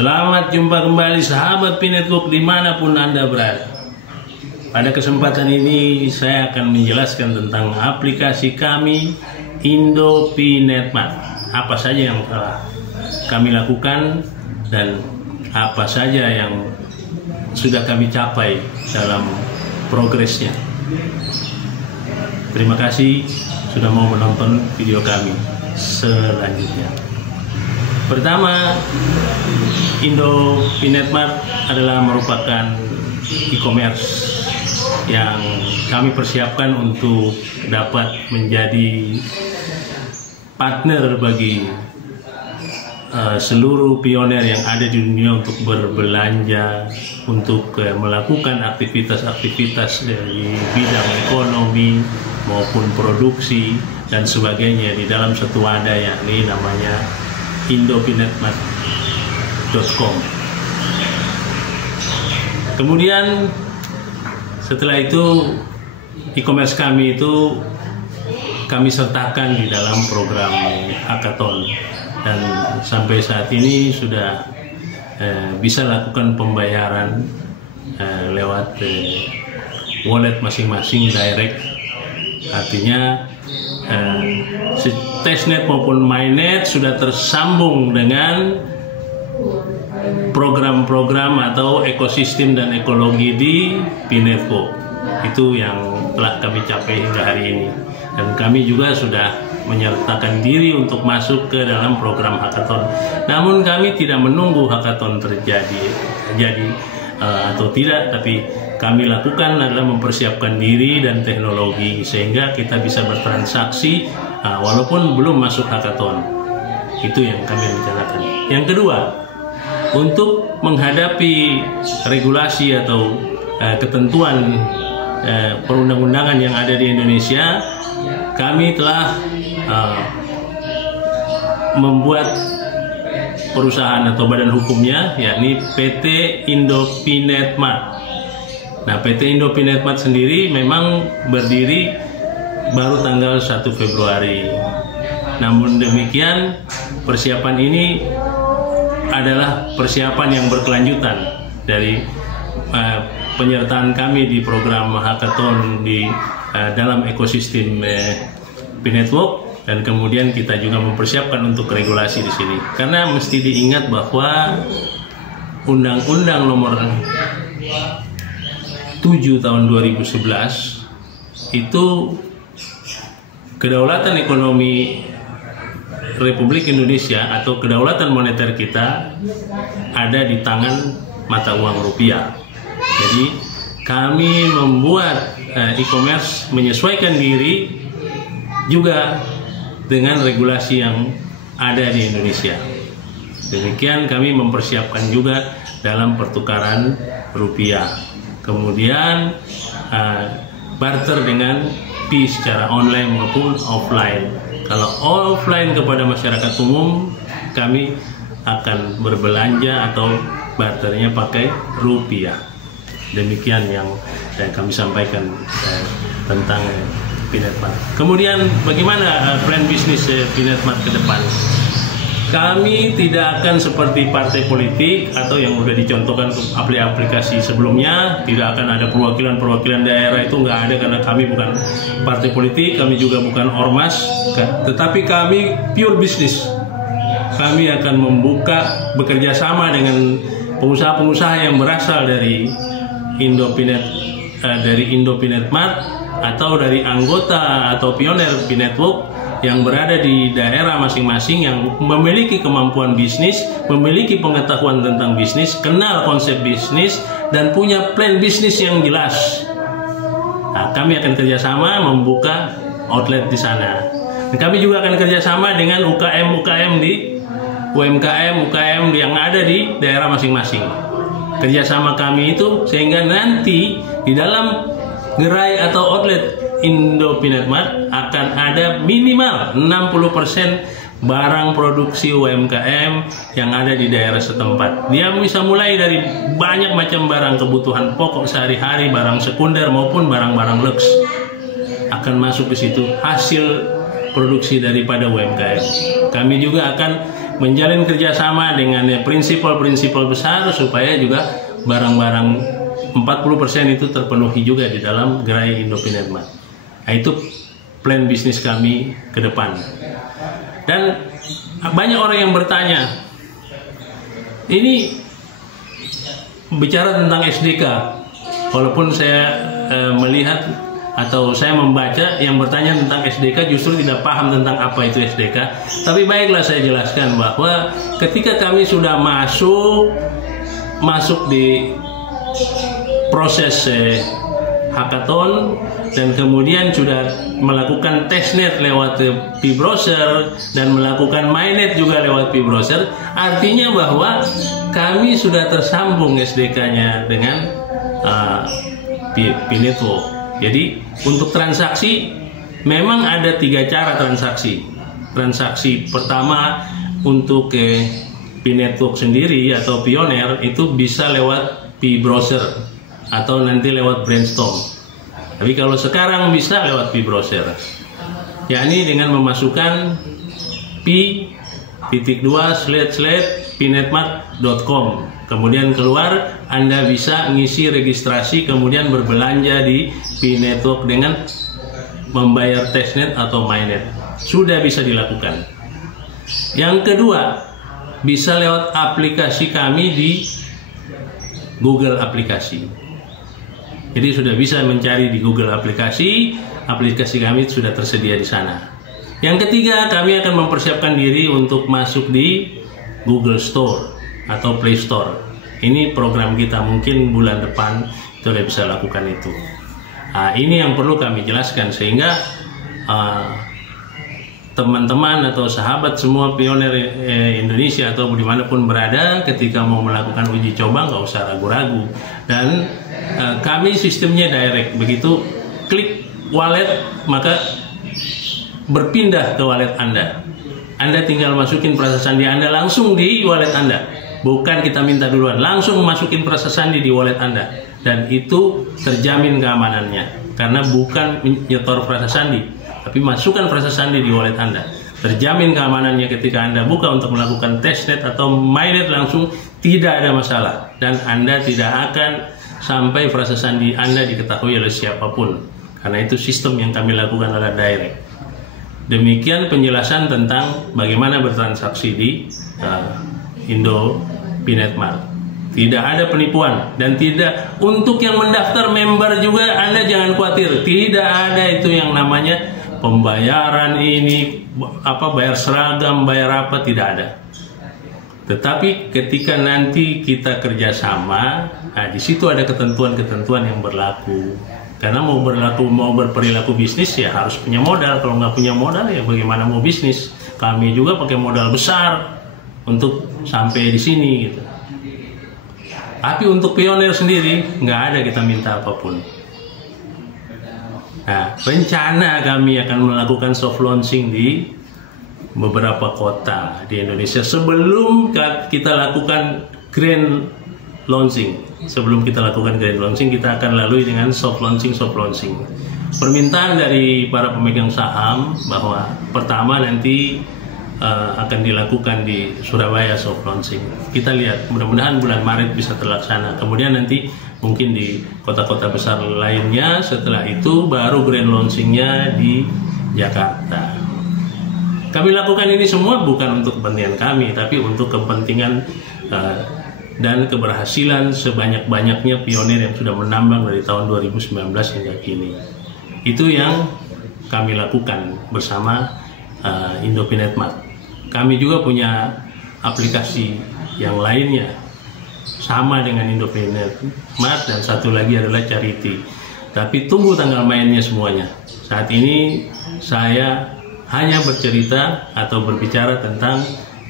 Selamat jumpa kembali sahabat P-Network dimanapun Anda berada. Pada kesempatan ini saya akan menjelaskan tentang aplikasi kami Indo P-Netmart. Apa saja yang telah kami lakukan dan apa saja yang sudah kami capai dalam progresnya. Terima kasih sudah mau menonton video kami selanjutnya. Pertama, Indo P-Netmart adalah merupakan e-commerce yang kami persiapkan untuk dapat menjadi partner bagi seluruh pioner yang ada di dunia untuk berbelanja, untuk melakukan aktivitas-aktivitas dari bidang ekonomi maupun produksi dan sebagainya di dalam satu wadah, yakni namanya indopnetmart.com. Kemudian setelah itu e-commerce kami itu kami sertakan di dalam program hackathon dan sampai saat ini sudah bisa lakukan pembayaran lewat wallet masing-masing direct. Artinya Testnet maupun Mainnet sudah tersambung dengan program-program atau ekosistem dan ekologi di P-Network. Itu yang telah kami capai hingga hari ini. Dan kami juga sudah menyertakan diri untuk masuk ke dalam program hackathon. Namun kami tidak menunggu hackathon terjadi atau tidak, tapi kami lakukan adalah mempersiapkan diri dan teknologi sehingga kita bisa bertransaksi walaupun belum masuk hackathon. Itu yang kami rencanakan. Yang kedua, untuk menghadapi regulasi atau ketentuan perundang-undangan yang ada di Indonesia, kami telah membuat perusahaan atau badan hukumnya, yakni PT Indo P-Netmart. Nah, PT Indo P-Netmart sendiri memang berdiri baru tanggal 1 Februari. Namun demikian, persiapan ini adalah persiapan yang berkelanjutan dari penyertaan kami di program hackathon di dalam ekosistem P-Network, dan kemudian kita juga mempersiapkan untuk regulasi di sini. Karena mesti diingat bahwa Undang-Undang Nomor 7 tahun 2011 itu kedaulatan ekonomi Republik Indonesia atau kedaulatan moneter kita ada di tangan mata uang rupiah. Jadi kami membuat e-commerce menyesuaikan diri juga dengan regulasi yang ada di Indonesia. Demikian kami mempersiapkan juga dalam pertukaran rupiah. Kemudian barter dengan fee secara online maupun offline. Kalau offline kepada masyarakat umum, kami akan berbelanja atau barternya pakai rupiah. Demikian yang kami sampaikan tentang P-Netmart. Kemudian bagaimana plan bisnis P-Netmart ke depan? Kami tidak akan seperti partai politik atau yang sudah dicontohkan aplikasi sebelumnya. Tidak akan ada perwakilan daerah, itu nggak ada, karena kami bukan partai politik, kami juga bukan ormas, tetapi kami pure bisnis. Kami akan bekerja sama dengan pengusaha-pengusaha yang berasal dari Indo P-Netmart atau dari anggota atau pioner P-Network yang berada di daerah masing-masing yang memiliki kemampuan bisnis, memiliki pengetahuan tentang bisnis, kenal konsep bisnis, dan punya plan bisnis yang jelas. Nah, kami akan kerjasama membuka outlet di sana. Dan kami juga akan kerjasama dengan UKM di UMKM yang ada di daerah masing-masing. Kerjasama kami itu sehingga nanti di dalam gerai atau outlet Indo P-Netmart akan ada minimal 60% barang produksi UMKM yang ada di daerah setempat. Dia bisa mulai dari banyak macam barang kebutuhan pokok sehari-hari, barang sekunder maupun barang-barang lux akan masuk ke situ, hasil produksi daripada UMKM. Kami juga akan menjalin kerjasama dengan prinsipal-prinsipal besar supaya juga barang-barang 40% itu terpenuhi juga di dalam gerai Indopinet Mart. Nah, itu plan bisnis kami ke depan. Dan banyak orang yang bertanya, ini bicara tentang SDK, walaupun saya melihat atau saya membaca yang bertanya tentang SDK justru tidak paham tentang apa itu SDK. Tapi baiklah saya jelaskan bahwa ketika kami sudah masuk di proses hackathon dan kemudian sudah melakukan testnet lewat P-Browser dan melakukan mainnet juga lewat P-Browser, artinya bahwa kami sudah tersambung SDK-nya dengan P-Network. Jadi untuk transaksi memang ada 3 cara transaksi. Transaksi pertama untuk P-Network sendiri atau Pioneer itu bisa lewat P-Browser atau nanti lewat Brainstorm. Tapi kalau sekarang bisa lewat P-Browser, yakni dengan memasukkan p.2/pinetmart.com. Kemudian keluar, Anda bisa ngisi registrasi, kemudian berbelanja di P-Network dengan membayar testnet atau mainnet. Sudah bisa dilakukan. Yang kedua, bisa lewat aplikasi kami di Google Aplikasi. Jadi sudah bisa mencari di Google Aplikasi kami sudah tersedia di sana. Yang ketiga, kami akan mempersiapkan diri untuk masuk di Google Store atau Play Store. Ini program kita, mungkin bulan depan sudah bisa lakukan itu. Nah, ini yang perlu kami jelaskan sehingga teman-teman atau sahabat semua pioner Indonesia atau dimanapun berada, ketika mau melakukan uji coba nggak usah ragu-ragu. Dan kami sistemnya direct, begitu klik wallet maka berpindah ke wallet Anda. Anda tinggal masukin perasa sandi Anda langsung di wallet Anda, bukan kita minta duluan, langsung masukin perasa sandi di wallet Anda, dan itu terjamin keamanannya karena bukan nyetor perasa sandi, tapi masukkan perasa sandi di wallet Anda. Terjamin keamanannya ketika Anda buka untuk melakukan testnet atau mainnet langsung, tidak ada masalah, dan Anda tidak akan sampai perasa sandi Anda diketahui oleh siapapun, karena itu sistem yang kami lakukan adalah direct. Demikian penjelasan tentang bagaimana bertransaksi di Indopinet Mart. Tidak ada penipuan, dan tidak untuk yang mendaftar member juga Anda jangan khawatir, tidak ada itu yang namanya pembayaran ini bayar seragam, bayar apa, tidak ada. Tetapi ketika nanti kita kerjasama, nah di situ ada ketentuan-ketentuan yang berlaku. Karena mau berperilaku bisnis ya harus punya modal. Kalau nggak punya modal ya bagaimana mau bisnis? Kami juga pakai modal besar untuk sampai di sini gitu. Tapi untuk pioner sendiri nggak ada kita minta apapun. Nah, rencana kami akan melakukan soft launching di beberapa kota di Indonesia sebelum kita lakukan grand launching. Sebelum kita lakukan grand launching, kita akan lalui dengan soft launching. Permintaan dari para pemegang saham bahwa pertama nanti akan dilakukan di Surabaya soft launching. Kita lihat, mudah-mudahan bulan Maret bisa terlaksana. Kemudian nanti mungkin di kota-kota besar lainnya. Setelah itu baru grand launchingnya di Jakarta. Kami lakukan ini semua bukan untuk kepentingan kami, tapi untuk kepentingan dan keberhasilan sebanyak-banyaknya pionir yang sudah menambang dari tahun 2019 hingga kini. Itu yang kami lakukan bersama Indopinet Mart. Kami juga punya aplikasi yang lainnya sama dengan Indopinet Mart, dan satu lagi adalah Charity. Tapi tunggu tanggal mainnya semuanya. Saat ini saya hanya bercerita atau berbicara tentang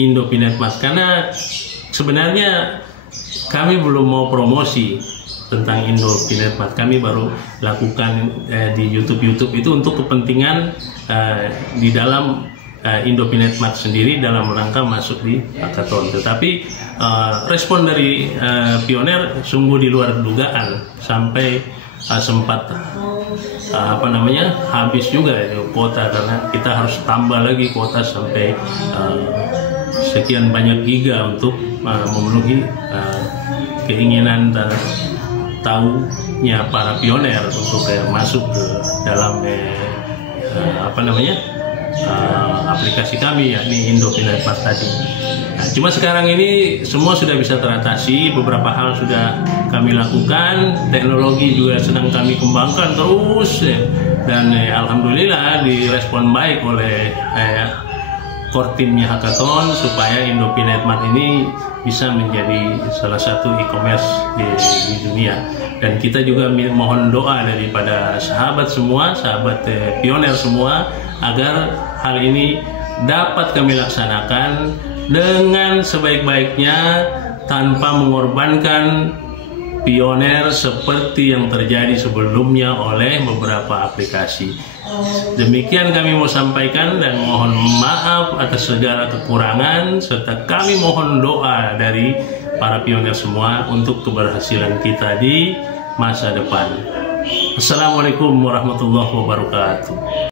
Indopinet Mart karena sebenarnya kami belum mau promosi tentang Indopinet Mart. Kami baru lakukan di YouTube itu untuk kepentingan di dalam Indopinet Mart sendiri dalam rangka masuk di hackathon. Tetapi respon dari pioner sungguh di luar dugaan, sampai sempat habis juga itu kuota, karena kita harus tambah lagi kuota sampai sekian banyak giga untuk memenuhi keinginan dan tahunya para pioner untuk masuk ke dalam aplikasi kami, yakni Indopinet tadi. Nah, cuma sekarang ini semua sudah bisa teratasi, beberapa hal sudah kami lakukan, teknologi juga sedang kami kembangkan terus, dan alhamdulillah direspon baik oleh core timnya Hackathon supaya Indopinet ini bisa menjadi salah satu e-commerce di dunia. Dan kita juga mohon doa daripada sahabat semua, sahabat pioner semua, agar hal ini dapat kami laksanakan dengan sebaik-baiknya tanpa mengorbankan pioner seperti yang terjadi sebelumnya oleh beberapa aplikasi. Demikian kami mau sampaikan dan mohon maaf atas segala kekurangan, serta kami mohon doa dari para pioner semua untuk keberhasilan kita di masa depan. Assalamualaikum warahmatullahi wabarakatuh.